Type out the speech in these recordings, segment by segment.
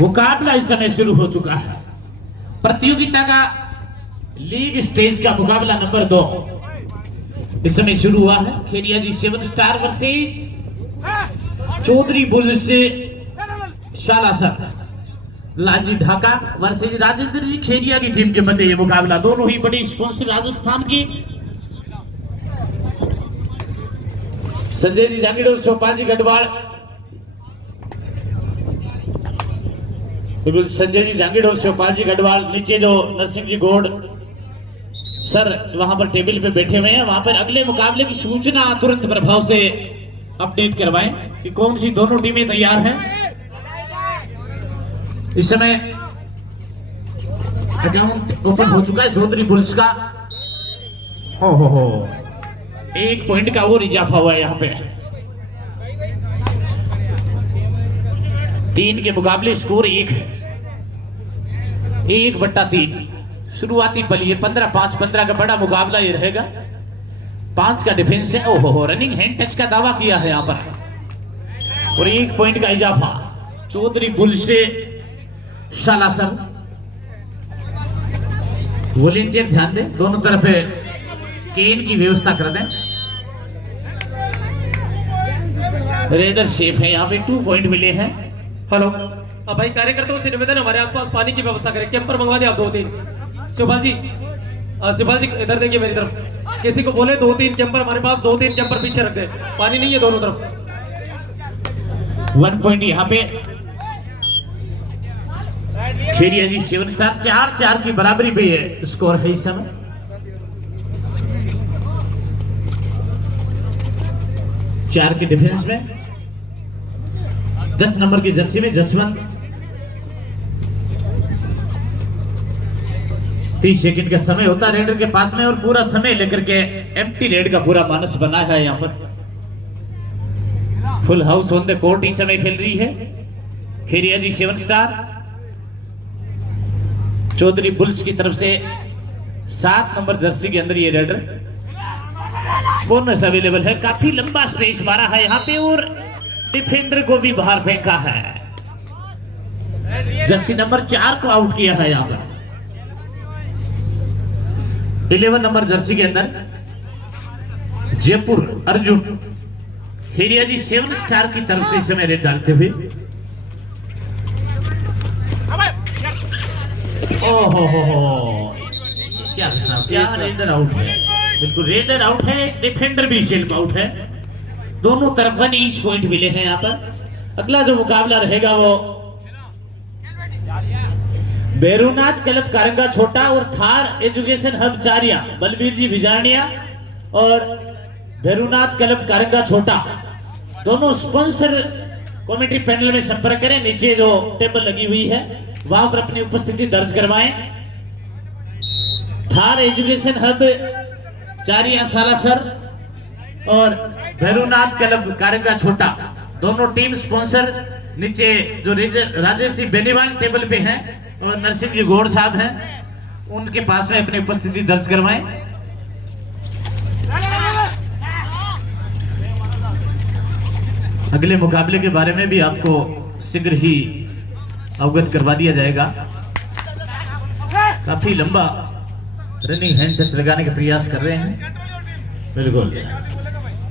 मुकाबला इस समय शुरू हो चुका है। प्रतियोगिता का लीग स्टेज का मुकाबला नंबर 2 इस समय शुरू हुआ है। Kheria ji 7 star versus Chaudhary bulls से शालासर, लालजी ढाका वर्सेज राजेंद्र जी खेरिया की टीम के मध्य ये मुकाबला। दोनों ही बड़ी स्पॉन्सर राजस्थान की। संजय जी जागीर और चौपाल जी गढ़वाल, संजय जी जांगीर और शिवपाल जी गढ़वाल। नीचे जो नरसिंह जी गौड़ सर वहां पर टेबल पे बैठे हुए हैं, वहां पर अगले मुकाबले की सूचना तुरंत प्रभाव से अपडेट करवाएं कि कौन सी दोनों टीमें तैयार हैं। इस समय अकाउंट ओपन हो चुका है चौधरी बुल्स का। हो 1 पॉइंट का और इजाफा हुआ है यहाँ पे। 3 के मुकाबले स्कोर 1 है। 1/3 शुरुआती पल ये 15-5 15 का बड़ा मुकाबला ये रहेगा। 5 का डिफेंस है। ओहो रनिंग हैंड टच का दावा किया है यहाँ पर और 1 पॉइंट का इजाफा चौधरी बुल से शालासर। वॉलेंटियर ध्यान दें, दोनों तरफ केन की व्यवस्था कर दें। रेडर सेफ है यहाँ पे। 2 पॉइंट मिले हैं। हेलो अब भाई कार्यकर्ताओं से निवेदन हमारे आसपास पानी की व्यवस्था करें। कैंपर मंगवा दे आप 2-3। शिवपाल जी इधर देखिए मेरी तरफ। किसी को बोले 2-3 कैंपर हमारे पास, 2-3 कैंपर पीछे रख दे। पानी नहीं है दोनों तरफ। 1 पॉइंट यहाँ पे खेरिया जी 7 स्टार। 4-4 की बराबरी पे है स्कोर है इस समय। चार की डिफेंस में 10 नंबर की जर्सी में जसवंत। 30 सेकंड का समय होता है रेडर के पास में और पूरा समय लेकर के एम्प्टी रेड का पूरा मानस बना है। यहाँ पर full house on the court इस समय खेल रही है खेरिया जी 7 स्टार। चौधरी बुल्स की तरफ से 7 नंबर जर्सी के अंदर ये रेडर बोनस अवेलेबल है। काफी लंबा स्ट्रेच मारा है यहाँ पे और डिफेंडर को भी बाहर फेंका है। जर्सी नंबर 4 को आउट किया है यहाँ पर। 11 नंबर जर्सी के अंदर जयपुर अर्जुन खेरिया जी 7 स्टार की तरफ से इस समय रेड डालते हुए। ओहो क्या रेडर आउट है। बिल्कुल रेडर आउट है, डिफेंडर भी सेल्फ आउट है। दोनों तरफ 1 ईच पॉइंट मिले हैं यहाँ पर। अगला जो मुकाबला रहेगा वो भैरवनाथ क्लब कारंगा छोटा और थार एजुकेशन हब चारिया बलबीर जी भिजानिया और भैरवनाथ क्लब कारंगा छोटा दोनों स्पॉन्सर कमेटी पैनल में संपर्क करें। नीचे जो टेबल लगी हुई है वहां पर अपनी उपस्थिति दर्ज करवाएं। थार एजुकेशन हब चारिया सालासर और भैरवनाथ क्लब कारंगा छोटा दोनों टीम स्पॉन्सर नीचे जो राजेश सिंह बेनीवाल टेबल पे हैं और नरसिंह जी गौड़ साहब हैं, उनके पास में अपनी उपस्थिति दर्ज करवाएं। अगले मुकाबले के बारे में भी आपको शीघ्र ही अवगत करवा दिया जाएगा। काफी लंबा रनिंग हैंड टच लगाने का प्रयास कर रहे हैं। बिल्कुल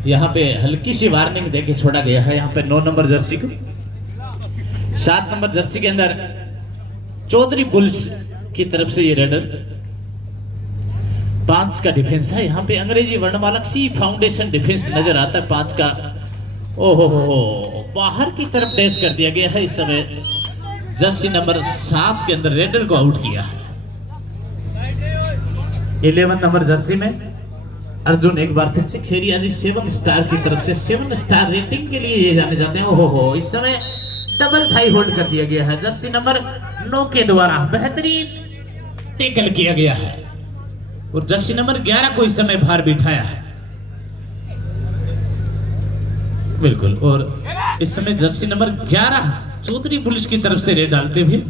यहाँ पे हल्की सी वार्निंग देके छोड़ा गया है यहाँ पे 9 नंबर जर्सी को। 7 नंबर जर्सी के अंदर चौधरी बुल्स की तरफ से ये रेडर। 5 का डिफेंस है यहाँ पे। अंग्रेजी वर्णमाला सी फाउंडेशन डिफेंस नजर आता है 5 का। ओहो बाहर की तरफ डैश कर दिया गया है इस समय। जर्सी नंबर 7 के अंदर रेडर को आउट किया है। 11 नंबर जर्सी में अर्जुन एक बार फिर से खेरिया जी 7 स्टार की तरफ से 7 स्टार रेटिंग के लिए ये जाने जाते हैं। ओहो इस समय डबल थाई होल्ड कर दिया गया है जर्सी नंबर 9 के द्वारा। बेहतरीन टेकल किया गया है और जर्सी नंबर 11 को इस समय बाहर बिठाया है। बिल्कुल और इस समय जर्सी नंबर 11 चौधरी पुलिस की तरफ से रेड डालते हुए।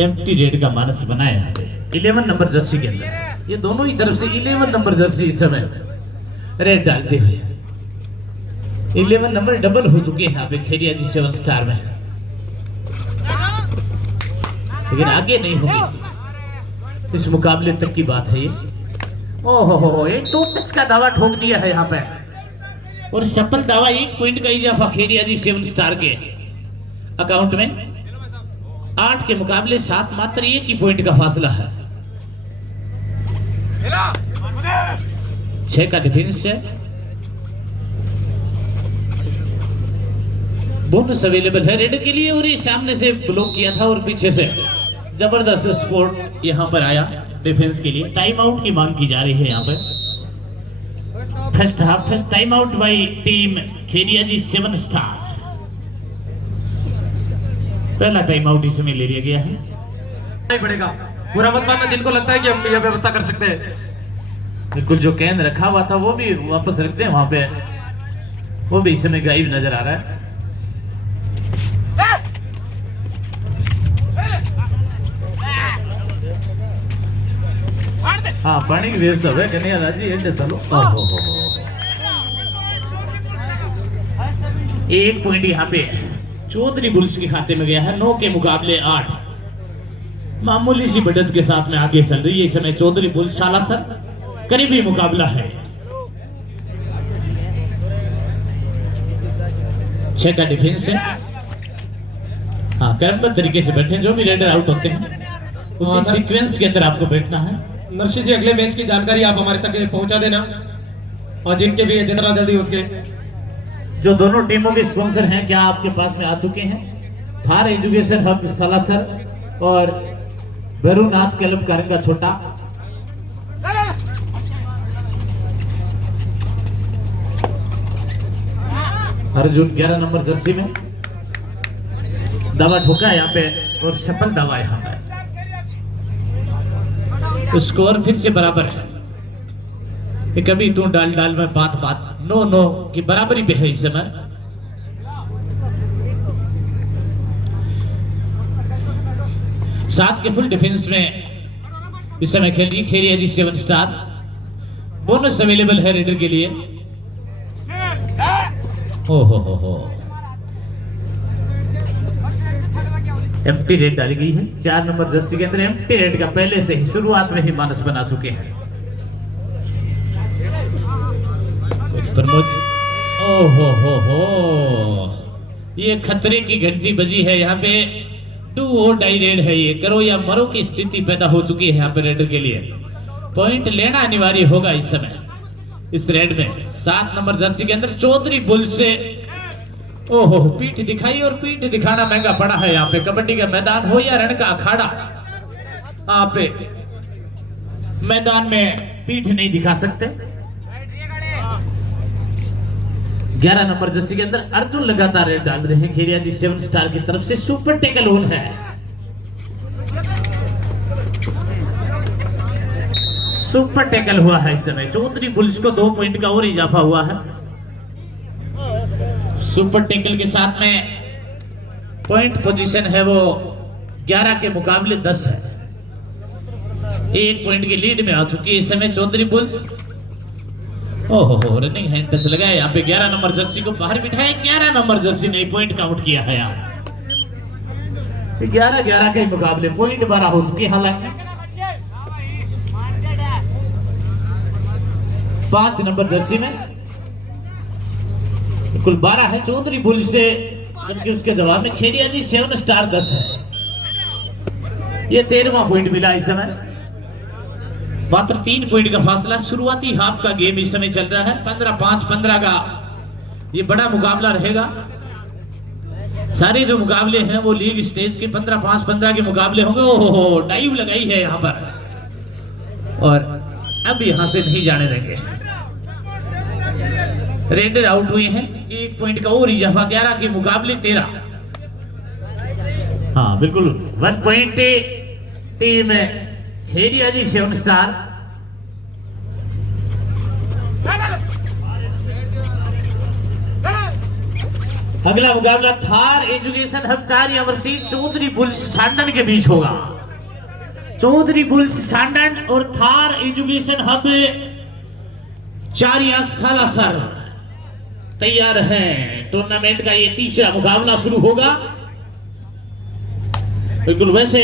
एम्प्टी रेड का मानस बनाया है 11 नंबर जर्सी के अंदर। ये दोनों ही तरफ से 11 नंबर जर्सी इस समय रेड डालते हुए 11 नंबर डबल हो चुके हैं यहाँ पे खेरिया जी 7 स्टार में, लेकिन आगे नहीं होगी, इस मुकाबले तक की बात है ये। ओहो एक 2 टच का दावा ठोक दिया है यहाँ पे और सफल दावा 1 पॉइंट का इजाफा खेरिया जी 7 स्टार के अकाउंट में। 8 के मुकाबले 7 मात्र 1 ही पॉइंट का फासला है। 6 का डिफेंस है, बोनस अवेलेबल है रेड के लिए और ये सामने से ब्लॉक किया था और पीछे से जबरदस्त स्पोर्ट यहां पर आया डिफेंस के लिए। टाइम आउट की मांग की जा रही है यहां पर। First half first time out by team Kheria ji 7 star. पहला टाइम आउट इसमें ले लिया गया है। नहीं पड़ेगा, पूरा मत मानना जिनको लगता है कि हम यह व्यवस्था कर सकते हैं। बिल्कुल जो कैन रखा हुआ था वो भी वापस रख दें वहां पे, वो भी इस समय गायब नजर आ रहा है। हाँ पानी की व्यवस्था है कन्हैया राजी एंड चलो। एक पॉइंट यहाँ पे चौधरी बुल्स के खाते में गया है। 9 के मुकाबले 8 मामूली सी बढ़त के साथ में आगे चल रही है इस समय चौधरी बुल्स। सालासर करीबी मुकाबला है। 6 का डिफेंस है। हाँ क्रमबद्ध तरीके से बैठे, जो भी रेडर आउट होते हैं उसी सीक्वेंस के अंदर आपको बैठना है। नरसी जी अगले मैच की जानकारी आप हमारे तक पहुंचा देना और जिनके भी जितना जल्दी उसके जो दोनों टीमों के स्पॉन्सर हैं क्या आपके पास में आ चुके हैं? थार एजुकेशन हब सालासर और भैरूनाथ क्लब कारंगा छोटा। अर्जुन 11 नंबर जर्सी में दावा ठोका यहाँ पे और सफल दावा यहाँ पे। स्कोर फिर से बराबर है। ये कभी तू डाल डाल में बात 9-9 की बराबरी पे है इस समय। सात के फुल डिफेंस में इस समय खेल रही Kheria ji 7 star. Bonus available है रेडर के लिए। हो एम्प्टी रेड डाली गई है 4 नंबर जर्सी के अंदर। एम्प्टी रेड का पहले से ही शुरुआत में ही मानस बना चुके हैं प्रमोद। हो ये खतरे की घंटी बजी है यहाँ पे। डू और डाई रेड है ये, करो या मरो की स्थिति पैदा हो चुकी है यहाँ पे रेडर के लिए। पॉइंट लेना अनिवार्य होगा इस समय इस रेड में। 7 नंबर जर्सी के अंदर चौधरी बुल से ओहो पीठ दिखाई और पीठ दिखाना महंगा पड़ा है यहाँ पे। कबड्डी का मैदान हो या रण का अखाड़ा, आप मैदान में पीठ नहीं दिखा सकते। 11 नंबर जर्सी के अंदर अर्जुन लगातार रेड डाल रहे हैं खेरिया जी 7 स्टार की तरफ से। सुपर टेकल ऑन है। सुपर टेकल हुआ है इस समय। चौधरी बुल्स को 2 पॉइंट का और इजाफा हुआ है। सुपर टेकल के साथ में पॉइंट पोजीशन है वो 11 के मुकाबले 10 है। 1 पॉइंट की लीड में आ चुकी है इस समय चौधरी बुल्स। ओहो रनिंग हैंड टच लगाया यहाँ पे। 11 नंबर जर्सी को बाहर बिठाया। 11 नंबर जर्सी ने पॉइंट काउंट किया है यहाँ। 11-11 के मुकाबले पॉइंट 12 हो चुके। हालांकि 5 नंबर जर्सी में कुल 12 है चौधरी बुल से, जबकि उसके जवाब में खेरिया जी 7 स्टार 10 है। ये 13वां पॉइंट मिला इस समय। मात्र 3 पॉइंट का फासला। शुरुआती हाफ का गेम इस समय चल रहा है। 15-5-15 का ये बड़ा मुकाबला रहेगा। सारे जो मुकाबले हैं वो लीग स्टेज के 15-5-15 के मुकाबले होंगे। ओहो डाइव लगाई है यहाँ पर और अब यहाँ से नहीं जाने देंगे। रेडर आउट हुए हैं। 1 पॉइंट का और इजाफा। 11 के मुकाबले 13। हाँ बिल्कुल 1 point team Kheria ji 7 star. अगला मुकाबला थार एजुकेशन हब 4 या वर्षी चौधरी बुल्स सांडन के बीच होगा। चौधरी बुल्स सांडन और थार एजुकेशन हब चारिया सालासर तैयार हैं। टूर्नामेंट का ये तीसरा मुकाबला शुरू होगा। बिल्कुल वैसे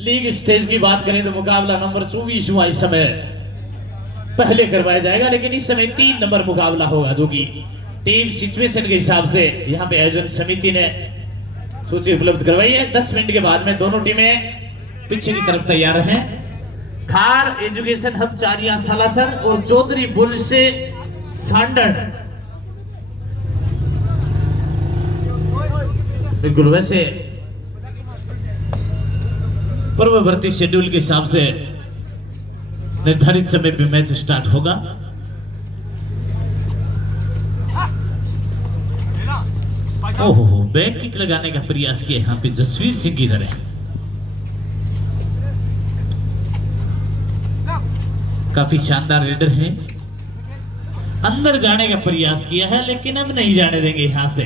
लीग स्टेज की बात करें तो मुकाबला नंबर 24वां इस समय पहले करवाया जाएगा, लेकिन इस समय 3 नंबर मुकाबला होगा जो कि टीम सिचुएशन के हिसाब से यहाँ पे आयोजन समिति ने सूची उपलब्ध करवाई है। 10 मिनट के बाद में दोनों टीमें पीछे की तरफ तैयार हैं। थार एजुकेशन हब चारिया सालासर और चौधरी बुल्स से सांडन। बिल्कुल वैसे पूर्ववर्ती शेड्यूल के हिसाब से निर्धारित समय पे मैच स्टार्ट होगा। ओहो, बैक किक लगाने का प्रयास किया यहाँ पे जसवीर सिंह की तरह। काफी शानदार रेडर है। अंदर जाने का प्रयास किया है लेकिन अब नहीं जाने देंगे यहां से।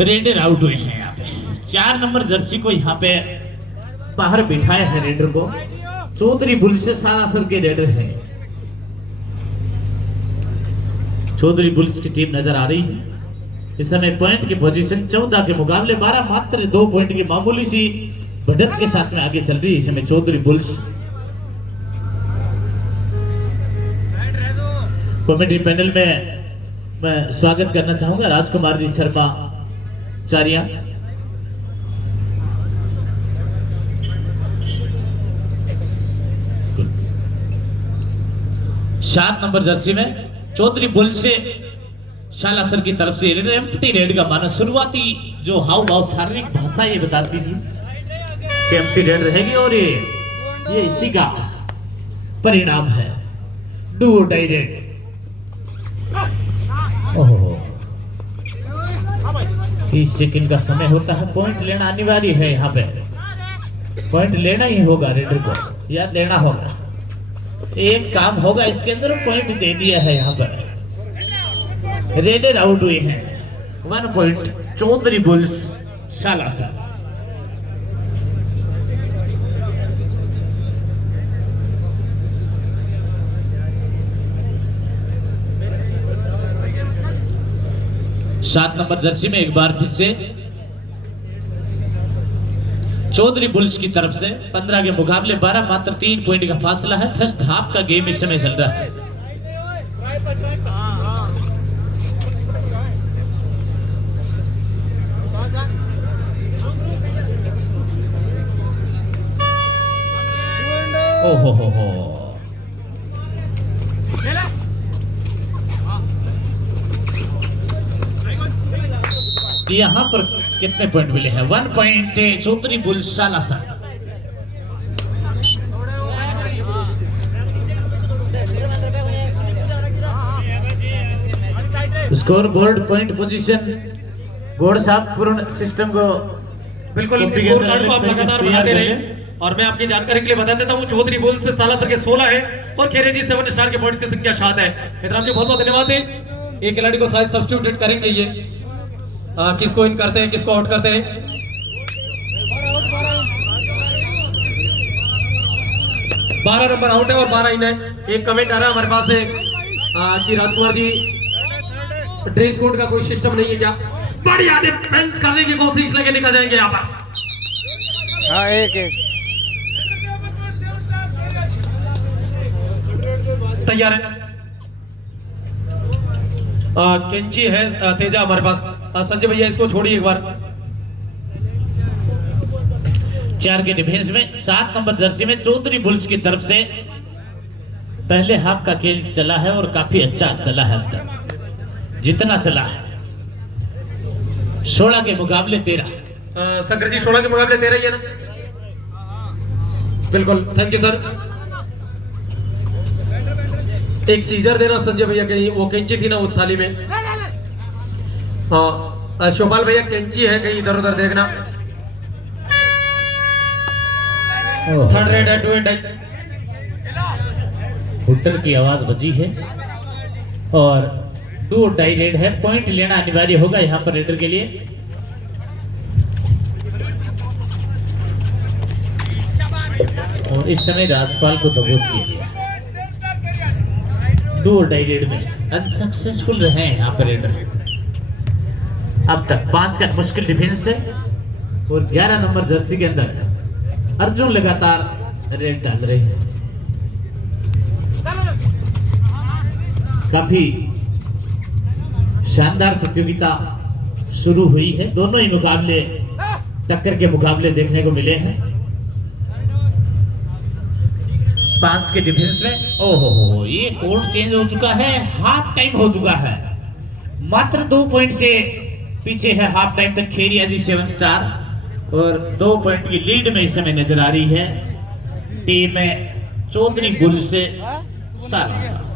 रेडर आउट हुए हैं यहाँ पे। 4 नंबर जर्सी को यहाँ पे बाहर बिठाया है रेडर को। चौधरी बुल्स से सालासर के रेडर है। चौधरी बुल्स की टीम नजर आ रही है। इस समय पॉइंट की पोजीशन 14 के मुकाबले 12, मात्र 2 पॉइंट की मामूली सी बढ़त के साथ में आगे चल रही है इस समय चौधरी बुल्स। कमेटी पैनल में मैं स्वागत करना चाहूंगा राजकुमार जी शर्मा चारिया। 7 नंबर जर्सी में चौधरी बुल्स से सालासर की तरफ से एम्प्टी रेड का माना। शुरुआती जो हाव भाव शारीरिक भाषा ये बताती थी कि एम्प्टी रेड रहेगी और ये इसी का परिणाम है। डू और डाई रेड। ओहो, 30 सेकंड का समय होता है। पॉइंट लेना अनिवार्य है। यहाँ पे पॉइंट लेना ही होगा, रेडर को याद लेना होगा। एक काम होगा इसके अंदर, पॉइंट दे दिया है यहाँ पर। रेडर आउट हुए हैं। 1 पॉइंट चौधरी बुल्स सालासर। सात नंबर जर्सी में एक बार फिर से चौधरी बुल्स की तरफ से 15 के मुकाबले 12, मात्र 3 पॉइंट का फासला है। फर्स्ट हाफ का गेम इस समय चल रहा है। ओहो हो यहाँ पर कितने पॉइंट मिले हैं? 1 point Chaudhary bulls Salasar. Score board point position board साहब पूर्ण सिस्टम को बिल्कुल स्कोर कार्ड को आप लगातार बनाते रहे। और मैं आपकी जानकारी के लिए बता देता हूँ चौधरी बुल्स से सालासर के 16 है और खेरे जी 7 स्टार के पॉइंट्स की संख्या 7 है। इधर जी बहुत बहुत धन्यवाद है। एक खिलाड़ी को शायद सब्स्टिट्यूट करेंगे ये। किसको इन करते हैं, किसको आउट करते हैं? 12 नंबर आउट है और 12 इन है। एक कमेंट आ रहा है हमारे पास है कि राजकुमार जी ड्रेस कोड का कोई सिस्टम नहीं है क्या? बढ़िया डिफेंस करने की कोशिश लेके निकल जाएंगे यहाँ पर। हाँ, एक तैयार है। केंची है तेजा हमारे पास। संजय भैया इसको छोड़िए एक बार। 4 के डिफेंस में 7 नंबर जर्सी में चौधरी बुल्स की तरफ से पहले हाफ का खेल चला है और काफी अच्छा चला है अब तक जितना चला है। 16 के मुकाबले 13। शंकर जी 16 के मुकाबले 13 ही है ना? बिल्कुल, थैंक यू सर। एक सीजर देना संजय भैया के, वो कैंची थी ना उस थाली में। हाँ शिवपाल भैया कैंची है कहीं इधर उधर देखना। थर्ड रेड है, 2 एंड हुटर की आवाज बजी है और 2 डाई रेड है। पॉइंट लेना अनिवार्य होगा यहाँ पर रेडर के लिए। और इस समय राजपाल को दबोच लिया गया। डू और डाई रेड में अनसक्सेसफुल रहे हैं ऑपरेटर। अब तक 5 का मुश्किल डिफेंस है और 11 नंबर जर्सी के अंदर अर्जुन लगातार रेड डाल रहे हैं। काफी शानदार प्रतियोगिता शुरू हुई है। दोनों ही मुकाबले टक्कर के मुकाबले देखने को मिले हैं। 5 के डिफेंस में ओहो ये कोड चेंज हो चुका है, हाफ टाइम हो चुका है। मात्र 2 पॉइंट से पीछे है हाफ टाइम तक खेरिया जी 7 स्टार और 2 पॉइंट की लीड में इस समय नजर आ रही है टीम चौधरी गुल से सालासर।